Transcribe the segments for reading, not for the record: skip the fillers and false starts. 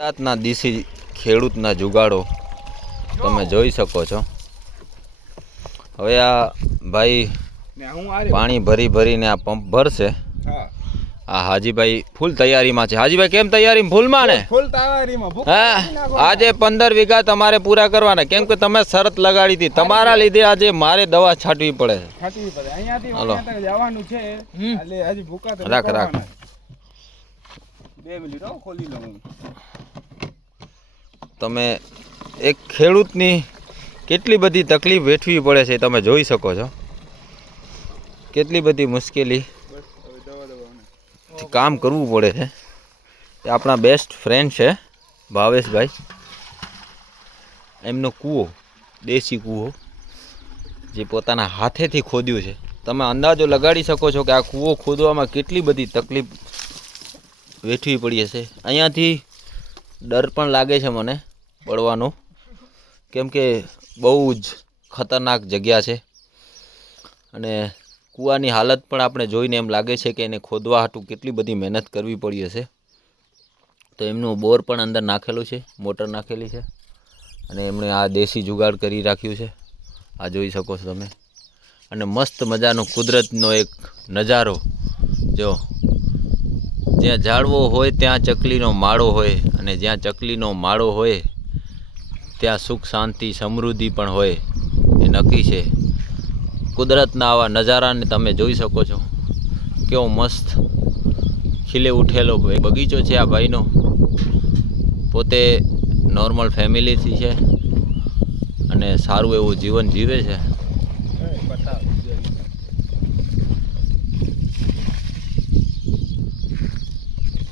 ગુજરાતના દેશી ખેડૂતના જુગાડો તમે જોઈ શકો છો। હવે આ ભાઈ પાણી ભરી ભરીને આ પંપ ભરશે। આ હાજીભાઈ ફૂલ તૈયારીમાં છે। હાજીભાઈ કેમ તૈયારી ફૂલમાં ને? ફૂલ તૈયારીમાં। હા, આજે 15 વીઘા તમારે પૂરા કરવાના, કેમ કે તમે શરત લગાડી હતી। તમારા લીધે આજે મારે દવા છાંટવી પડે છે। અહીંયાથી જવાનું છે એટલે હજી ભૂકા તો રાખ રાખ 2 મિનિટ ખોલી લઉં। તમે એક ખેડૂતની કેટલી બધી તકલીફ વેઠવી પડે છે તમે જોઈ શકો છો। કેટલી બધી મુશ્કેલી કામ કરવું પડે છે। એ આપણા બેસ્ટ ફ્રેન્ડ છે ભાવેશભાઈ। એમનો કૂવો, દેશી કૂવો જે પોતાના હાથેથી ખોદ્યું છે। તમે અંદાજો લગાડી શકો છો કે આ કૂવો ખોદવામાં કેટલી બધી તકલીફ વેઠવી પડી હશે। અહીંયાથી ડર પણ લાગે છે મને પડવાનો, કેમ કે બહુ જ ખતરનાક જગ્યા છે અને કૂવાની હાલત પણ આપણે જોઈને એમ લાગે છે કે એને ખોદવા હાટું કેટલી બધી મહેનત કરવી પડી હશે। તો એમનું બોર પણ અંદર નાખેલું છે, મોટર નાખેલી છે અને એમણે આ દેશી જુગાડ કરી રાખ્યું છે। આ જોઈ શકો છો તમે। અને મસ્ત મજાનો કુદરતનો એક નજારો જો, જ્યાં ઝાડવો હોય ત્યાં ચકલીનો માળો હોય, અને જ્યાં ચકલીનો માળો હોય ત્યાં સુખ શાંતિ સમૃદ્ધિ પણ હોય, એ નક્કી છે। કુદરતના આવા નજારાને તમે જોઈ શકો છો। કેવો મસ્ત ખીલે ઉઠેલો બગીચો છે આ ભાઈનો। પોતે નોર્મલ ફેમિલીથી છે અને સારું એવું જીવન જીવે છે।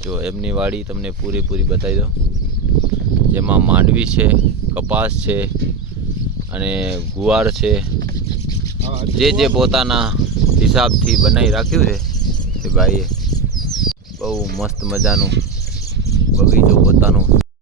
જો એમની વાડી તમને પૂરેપૂરી બતાવી દો, જેમાં માંડવી છે, કપાસ છે અને ગુવાર છે। જે પોતાના હિસાબથી બનાવી રાખ્યું છે એ ભાઈએ। બહુ મસ્ત મજાનું બગીચો પોતાનું